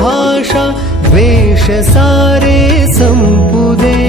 भाषा वेश सारे सम्पुदे